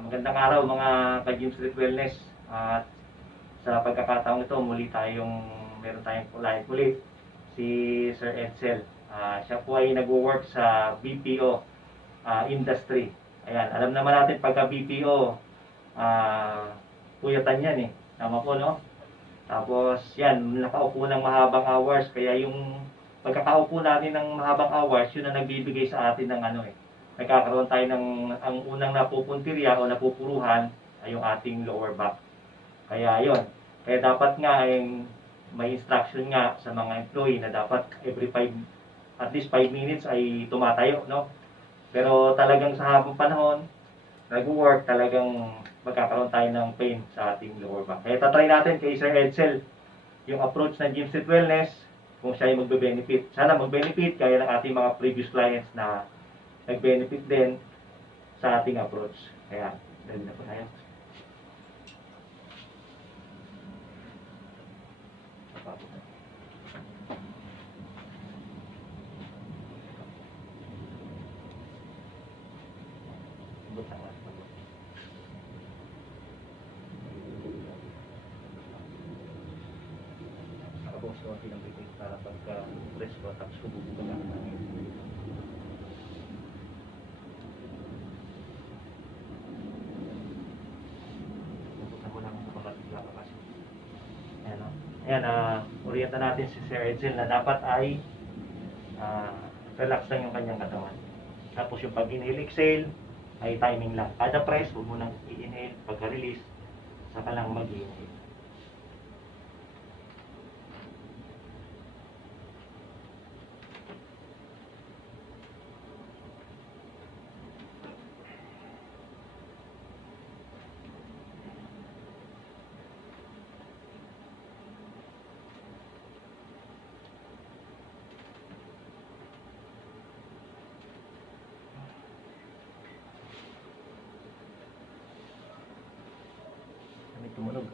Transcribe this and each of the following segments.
Magandang araw mga ka-Gym Street Wellness. At sa pagkakataong ito, meron tayong live ulit, si Sir Edsel. Siya po ay nagwo-work sa BPO industry. Ayan, alam naman natin pagka BPO, puyatan yan eh. Tama po, no? Tapos yan, nakaupo ng mahabang hours, kaya yung pagkakaupo natin ng mahabang hours, yun ang nagbibigay sa atin ng nagkakaroon tayo ang unang napupuntirya o napupuruhan ay yung ating lower back. Kaya yon. Kaya dapat nga ay may instruction nga sa mga employee na dapat at least 5 minutes ay tumatayo, no? Pero talagang sa habang panahon, nag-work, talagang magkakaroon tayo ng pain sa ating lower back. Kaya tatry natin kay Sir Edsel yung approach ng Gym Street Wellness, kung siya ay magbe-benefit. Sana mag-benefit kaya ng ating mga previous clients na nag-benefit din sa ating approach. Kaya, dali na po tayo. Nakabos ko ang pinag-repeat para pagka-press ko, tapos kububukan lang namin. Ayan, orienta natin si Sir Edsel na dapat ay relax lang yung kanyang katawan. Tapos yung pag-inhale, exhale, ay timing lang. Kada press, huwag mo nang i-inhale. Pagka-release, saka lang mag-inhale. May tumunog.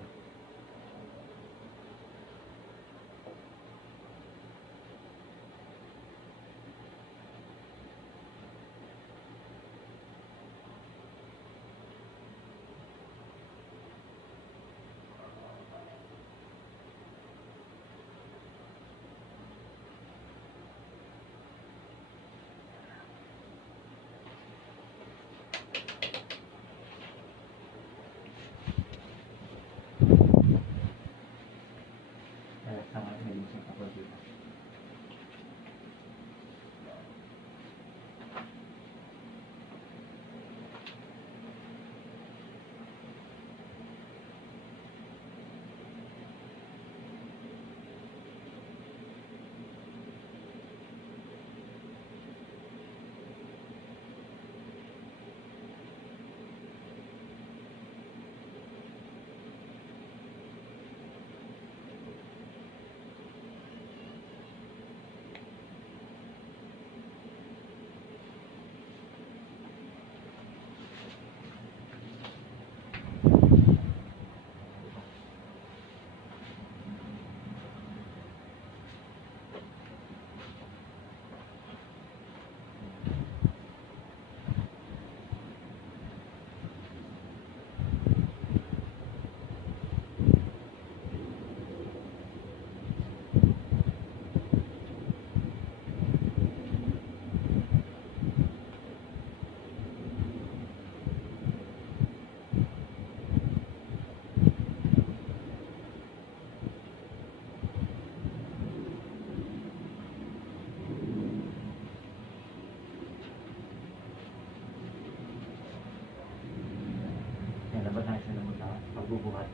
Dapat na siya naman na pagbubuhat.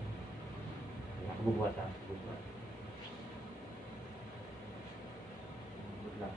Pagbubuhat lang. Pagbubuhat lang.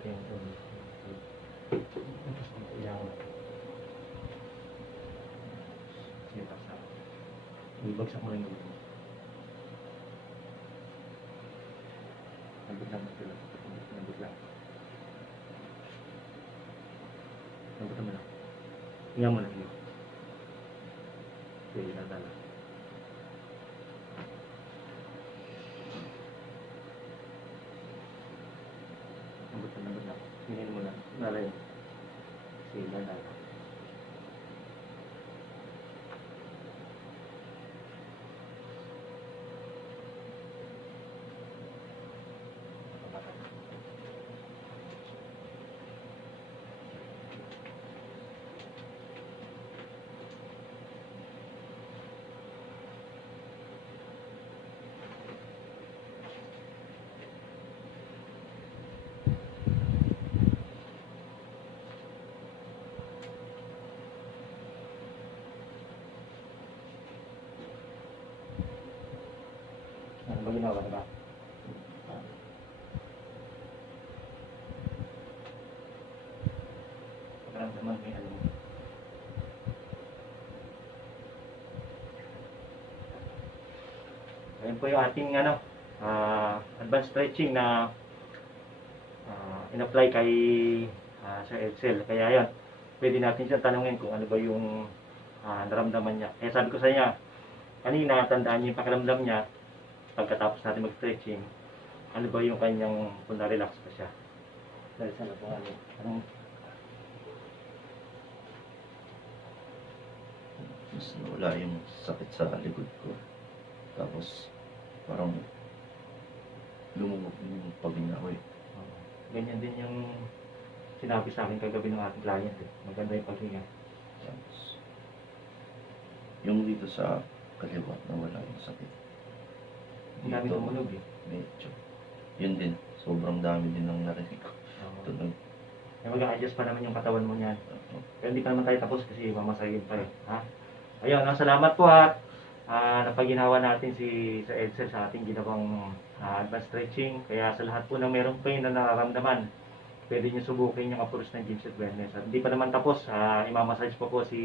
natin yung ilang ibagsak mo rin yung nabot lang hinga mo lang yun. Okay, nadala. Nabot lang. Hingin mo lang. Nalay. Sige, nadala. Ano ba ginawa ka ba? Pagkaramdaman may ano. Ayan po yung ating advanced stretching na in-apply kay Sir Edsel. Kaya yan, pwede natin siyang tanungin kung ano ba yung naramdaman niya. Kaya sabi ko sa niya, kanina tandaan niyo yung pakiramdam niya pagkatapos natin mag-stretching, ano ba yung kanyang kung na-relax pa siya. Dahil sa po anong Mas nawala yung sakit sa likod ko. Tapos, parang lumubog yung paghinga ko eh. ganyan din yung sinabi sa akin kagabi ng ating client eh. Maganda yung paghinga. Tapos, yung dito sa kaliwa, nawala yung sakit. Ang dami tumunog eh. Medyo. Yun din. Sobrang dami din ng narinig ko. Tunog. Mag-a-adjust pa naman yung katawan mo niyan. Pero hindi pa naman tayo tapos kasi mamasahin pa eh. Ha? Ayun, salamat po at napaginawa natin si Sir Edsel sa ating ginawang advanced stretching. Kaya sa lahat po na mayroong pain na nararamdaman, pwede nyo subukin yung approach ng Gymshed Wellness. At hindi pa naman tapos, imamassage po si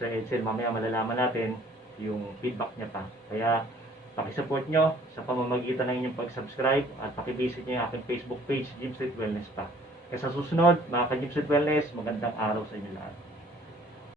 Sir Edsel. Mamaya malalaman natin yung feedback niya pa. Kaya pakisupport nyo sa pamamagitan ng inyong pag-subscribe at pakivisit nyo yung aking Facebook page, Gymshed Wellness pa. Kaya sa susunod, mga ka-Gymshed Wellness, magandang araw sa inyo lahat.